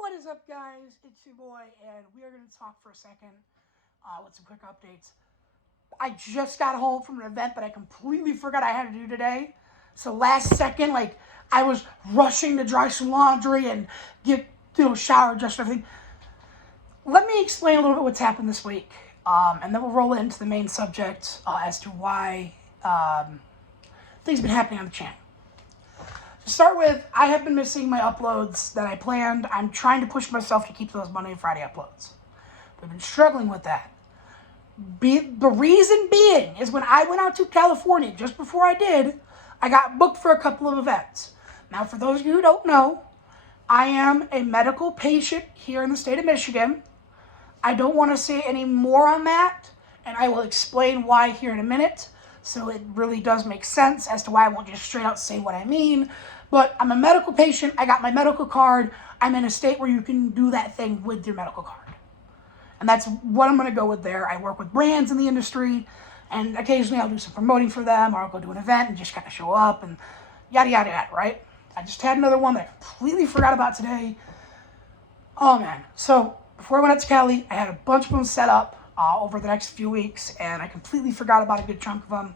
What is up, guys? It's your boy, and we are going to talk for a second with some quick updates. I just got home from an event that I completely forgot I had to do today. So last second, I was rushing to dry some laundry and get, shower, dress, and everything. Let me explain a little bit what's happened this week, and then we'll roll into the main subject as to why things have been happening on the channel. To start with, I have been missing my uploads that I planned. I'm trying to push myself to keep those Monday and Friday uploads. We've been struggling with that. The reason being is when I went out to California, just before I did, I got booked for a couple of events. Now, for those of you who don't know, I am a medical patient here in the state of Michigan. I don't want to say any more on that, and I will explain why here in a minute. So it really does make sense as to why I won't just straight out say what I mean. But I'm a medical patient. I got my medical card. I'm in a state where you can do that thing with your medical card. And that's what I'm going to go with there. I work with brands in the industry, and occasionally I'll do some promoting for them, or I'll go to an event and just kind of show up and yada, yada, yada, right? I just had another one that I completely forgot about today. Oh, man. So before I went out to Cali, I had a bunch of them set up over the next few weeks, and I completely forgot about a good chunk of them.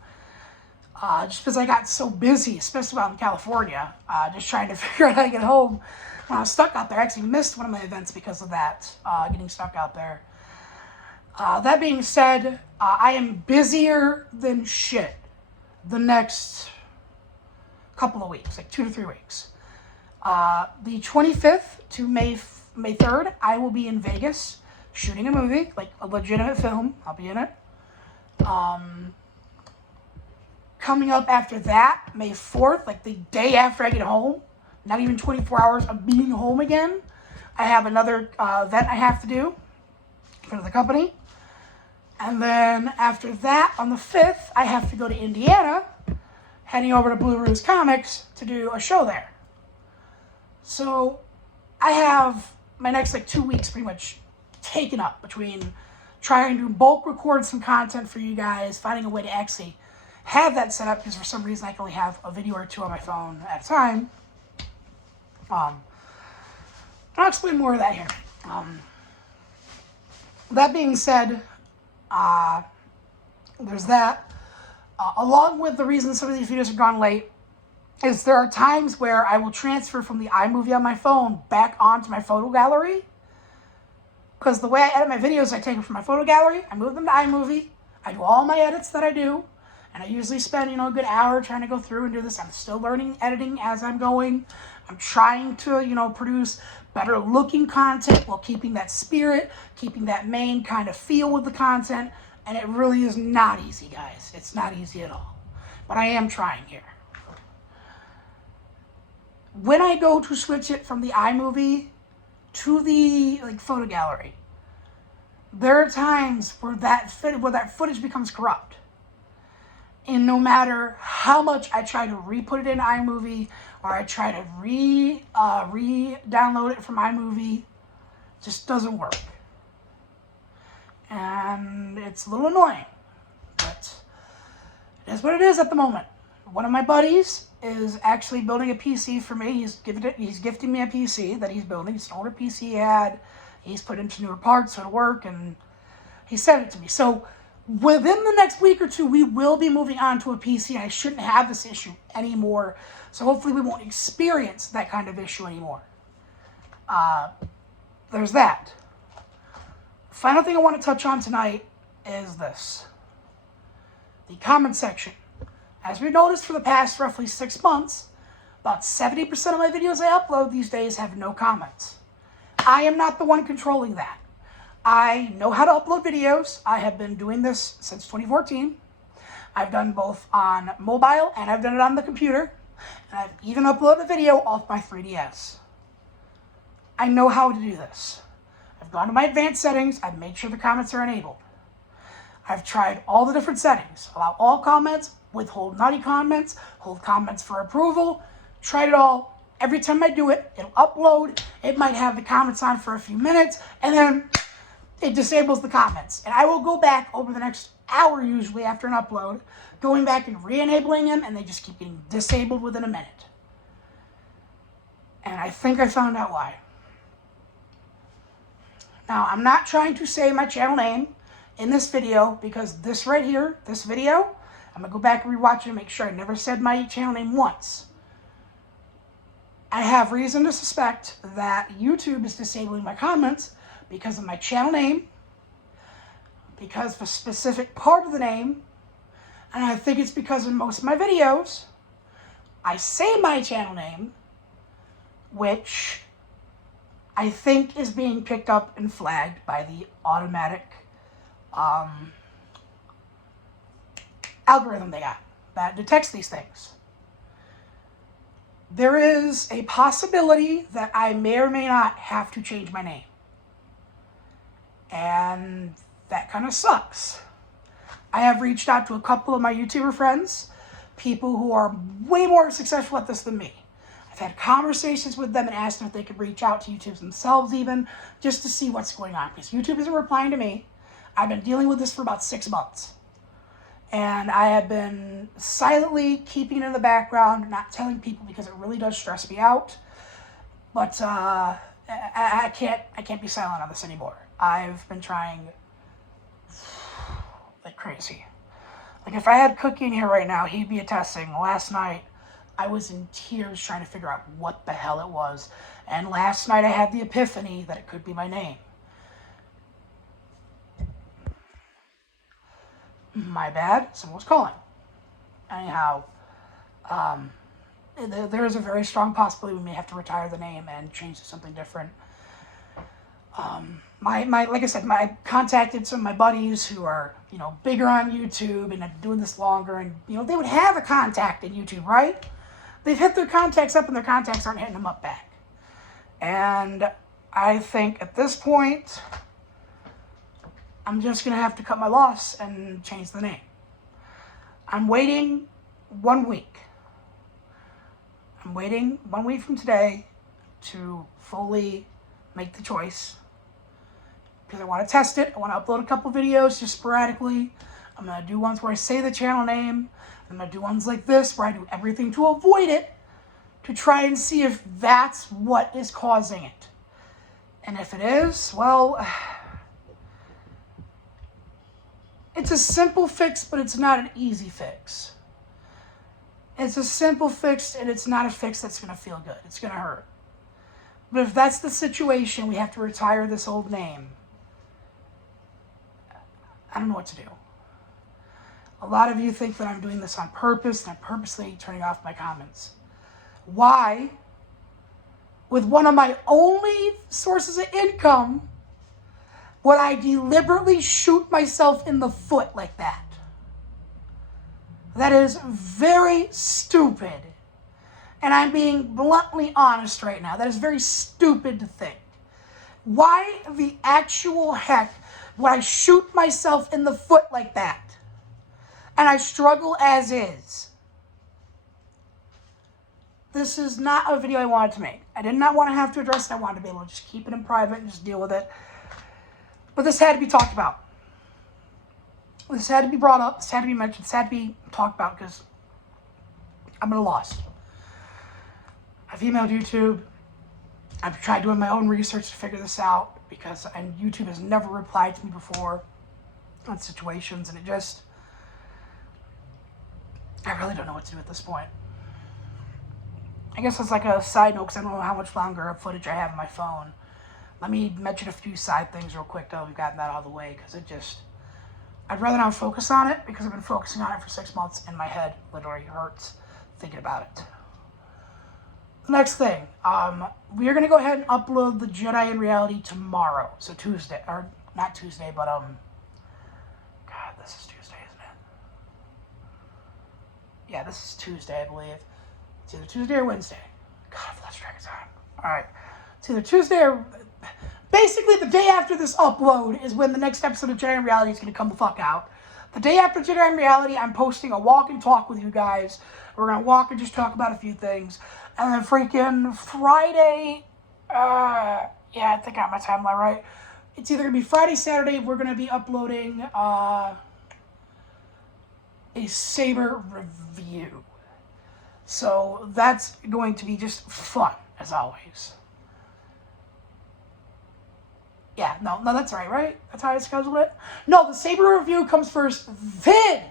Just because I got so busy, especially while in California, just trying to figure out how to get home. When I was stuck out there, I actually missed one of my events because of that, getting stuck out there. That being said, I am busier than shit the next couple of weeks, like 2 to 3 weeks. The 25th to May 3rd, I will be in Vegas shooting a movie, like a legitimate film. I'll be in it. Coming up after that, May 4th, like the day after I get home, not even 24 hours of being home again, I have another event I have to do for the company. And then after that, on the 5th, I have to go to Indiana, heading over to Blue Ruse Comics to do a show there. So I have my next 2 weeks pretty much taken up between trying to bulk record some content for you guys, finding a way to actually have that set up, because for some reason I can only have a video or two on my phone at a time. I'll explain more of that here. That being said, there's that. Along with the reason some of these videos have gone late, is there are times where I will transfer from the iMovie on my phone back onto my photo gallery. Because the way I edit my videos, I take them from my photo gallery, I move them to iMovie, I do all my edits that I do, and I usually spend, a good hour trying to go through and do this. I'm still learning editing as I'm going. I'm trying to, produce better looking content while keeping that spirit, keeping that main kind of feel with the content. And it really is not easy, guys. It's not easy at all. But I am trying here. When I go to switch it from the iMovie to the photo gallery, there are times where that footage becomes corrupt. And no matter how much I try to re-put it in iMovie, or I try to re-download it from iMovie, it just doesn't work. And it's a little annoying, but it is what it is at the moment. One of my buddies is actually building a PC for me. He's gifting me a PC that he's building. It's an older PC he had. He's put into newer parts so it'll work, and he sent it to me. So within the next week or two, we will be moving on to a PC. I shouldn't have this issue anymore. So hopefully we won't experience that kind of issue anymore. There's that. Final thing I want to touch on tonight is this. The comment section. As we've noticed for the past roughly 6 months, about 70% of my videos I upload these days have no comments. I am not the one controlling that. I know how to upload videos. I have been doing this since 2014. I've done both on mobile and I've done it on the computer. And I've even uploaded a video off my 3DS. I know how to do this. I've gone to my advanced settings. I've made sure the comments are enabled. I've tried all the different settings. Allow all comments, withhold naughty comments, hold comments for approval. Tried it all. Every time I do it, it'll upload. It might have the comments on for a few minutes, and then it disables the comments. And I will go back over the next hour, usually after an upload, going back and re-enabling them, and they just keep getting disabled within a minute. And I think I found out why. Now, I'm not trying to say my channel name in this video, because this right here, this video, I'm going to go back and rewatch it and make sure I never said my channel name once. I have reason to suspect that YouTube is disabling my comments because of my channel name, because of a specific part of the name, and I think it's because in most of my videos, I say my channel name, which I think is being picked up and flagged by the automatic algorithm they got that detects these things. There is a possibility that I may or may not have to change my name. And that kind of sucks. I have reached out to a couple of my YouTuber friends, people who are way more successful at this than me. I've had conversations with them and asked them if they could reach out to YouTube themselves even, just to see what's going on. Because YouTube isn't replying to me. I've been dealing with this for about 6 months. And I have been silently keeping it in the background, not telling people because it really does stress me out. But I can't be silent on this anymore. I've been trying like crazy. Like if I had Cookie in here right now, he'd be attesting. Last night, I was in tears trying to figure out what the hell it was. And last night I had the epiphany that it could be my name. My bad, someone was calling. Anyhow, there is a very strong possibility we may have to retire the name and change to something different. Like I said, I contacted some of my buddies who are, bigger on YouTube and have been doing this longer, and, they would have a contact in YouTube, right? They've hit their contacts up and their contacts aren't hitting them up back. And I think at this point, I'm just going to have to cut my loss and change the name. I'm waiting 1 week. I'm waiting 1 week from today to fully make the choice. Because I want to test it. I want to upload a couple videos just sporadically. I'm going to do ones where I say the channel name. I'm going to do ones like this where I do everything to avoid it, to try and see if that's what is causing it. And if it is, well, it's a simple fix, but it's not an easy fix. It's a simple fix, and it's not a fix that's going to feel good. It's going to hurt. But if that's the situation, we have to retire this old name. I don't know what to do. A lot of you think that I'm doing this on purpose, and I'm purposely turning off my comments. Why, with one of my only sources of income, would I deliberately shoot myself in the foot like that? That is very stupid. And I'm being bluntly honest right now. That is very stupid to think. Why the actual heck would I shoot myself in the foot like that? And I struggle as is. This is not a video I wanted to make. I did not want to have to address it. I wanted to be able to just keep it in private and just deal with it. But this had to be talked about. This had to be brought up. This had to be mentioned. This had to be talked about because I'm at a loss. I've emailed YouTube. I've tried doing my own research to figure this out because YouTube has never replied to me before on situations, and I really don't know what to do at this point. I guess it's like a side note because I don't know how much longer of footage I have on my phone. Let me mention a few side things real quick though. We've gotten that out of the way because I'd rather not focus on it because I've been focusing on it for 6 months and my head literally hurts thinking about it. The next thing, we are going to go ahead and upload the Jedi in Reality tomorrow. So Tuesday, or not Tuesday, but God, this is Tuesday, isn't it? Yeah, this is Tuesday, I believe. It's either Tuesday or Wednesday. God, I've lost track of time. All right. It's either Tuesday or... Basically, the day after this upload is when the next episode of Jedi in Reality is going to come the fuck out. The day after Jedi in Reality, I'm posting a walk and talk with you guys. We're going to walk and just talk about a few things. And then freaking Friday... yeah, I think I got my timeline right. It's either going to be Friday, Saturday. We're going to be uploading a Saber review. So that's going to be just fun, as always. Yeah, no, that's right? That's how I scheduled it? No, the Saber review comes first, then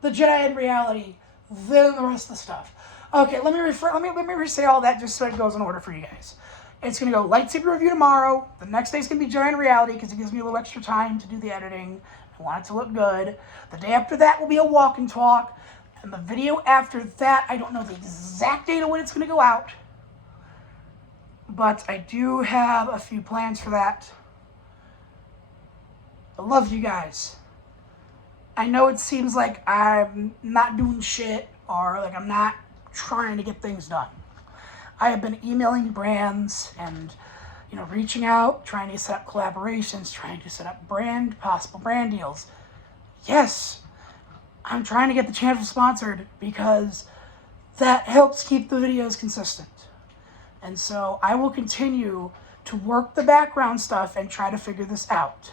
the Jedi in reality, then the rest of the stuff. Okay, let me re-say all that just so it goes in order for you guys. It's going to go Lightsaber review tomorrow. The next day's going to be Jedi in reality because it gives me a little extra time to do the editing. I want it to look good. The day after that will be a walk and talk. And the video after that, I don't know the exact date of when it's going to go out. But I do have a few plans for that. I love you guys. I know it seems like I'm not doing shit or like I'm not trying to get things done. I have been emailing brands and, reaching out, trying to set up collaborations, trying to set up possible brand deals. Yes, I'm trying to get the channel sponsored because that helps keep the videos consistent. And so I will continue to work the background stuff and try to figure this out.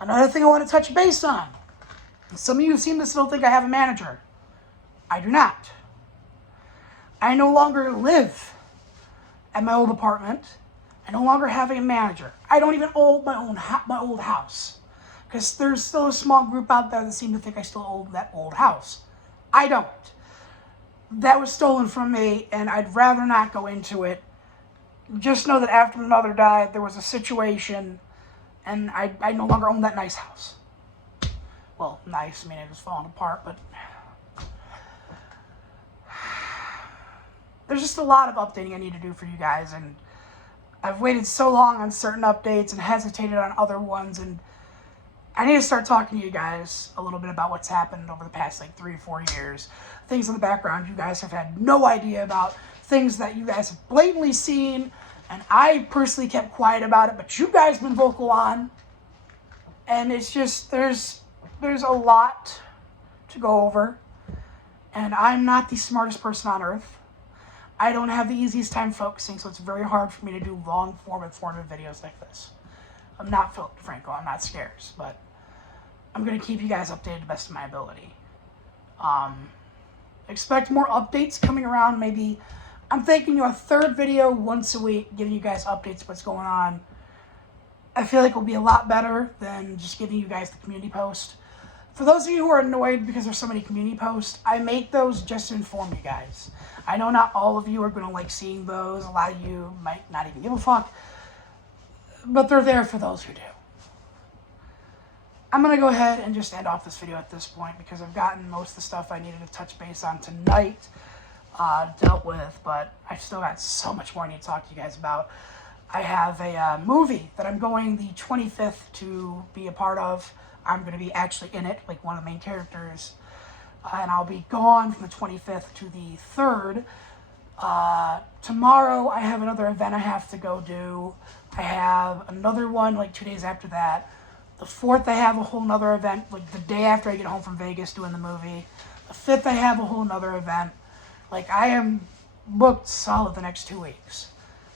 Another thing I want to touch base on. Some of you seem to still think I have a manager. I do not. I no longer live at my old apartment. I no longer have a manager. I don't even own my old house. Because there's still a small group out there that seem to think I still own that old house. I don't. That was stolen from me, and I'd rather not go into it. Just know that after my mother died, there was a situation, and I no longer own that nice house. Well, nice, it was falling apart, but there's just a lot of updating I need to do for you guys, and I've waited so long on certain updates and hesitated on other ones, and I need to start talking to you guys a little bit about what's happened over the past 3 or 4 years. Things in the background you guys have had no idea about. Things that you guys have blatantly seen. And I personally kept quiet about it. But you guys have been vocal on. And it's just, there's a lot to go over. And I'm not the smartest person on earth. I don't have the easiest time focusing. So it's very hard for me to do long form, informative videos like this. I'm not Philip DeFranco, I'm not scarce, but I'm going to keep you guys updated to the best of my ability. Expect more updates coming around, maybe. I'm thinking a third video once a week, giving you guys updates of what's going on. I feel like it will be a lot better than just giving you guys the community post. For those of you who are annoyed because there's so many community posts, I make those just to inform you guys. I know not all of you are going to like seeing those. A lot of you might not even give a fuck. But they're there for those who do. I'm going to go ahead and just end off this video at this point because I've gotten most of the stuff I needed to touch base on tonight dealt with, but I've still got so much more I need to talk to you guys about. I have a movie that I'm going the 25th to be a part of. I'm going to be actually in it, like one of the main characters. And I'll be gone from the 25th to the 3rd. Tomorrow I have another event I have to go do. I have another one 2 days after that. The 4th I have a whole nother event, the day after I get home from Vegas doing the movie. The 5th I have a whole nother event. I am booked solid the next 2 weeks.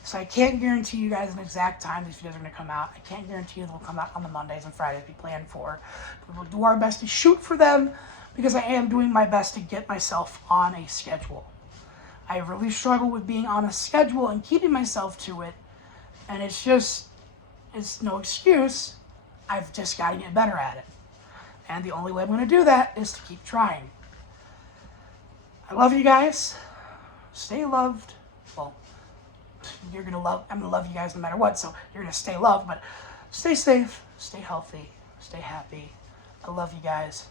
So I can't guarantee you guys an exact time these videos are going to come out. I can't guarantee you they'll come out on the Mondays and Fridays we planned for. But we'll do our best to shoot for them because I am doing my best to get myself on a schedule. I really struggle with being on a schedule and keeping myself to it. And it's no excuse. I've just got to get better at it. And the only way I'm going to do that is to keep trying. I love you guys. Stay loved. Well, I'm going to love you guys no matter what, so you're going to stay loved. But stay safe, stay healthy, stay happy. I love you guys.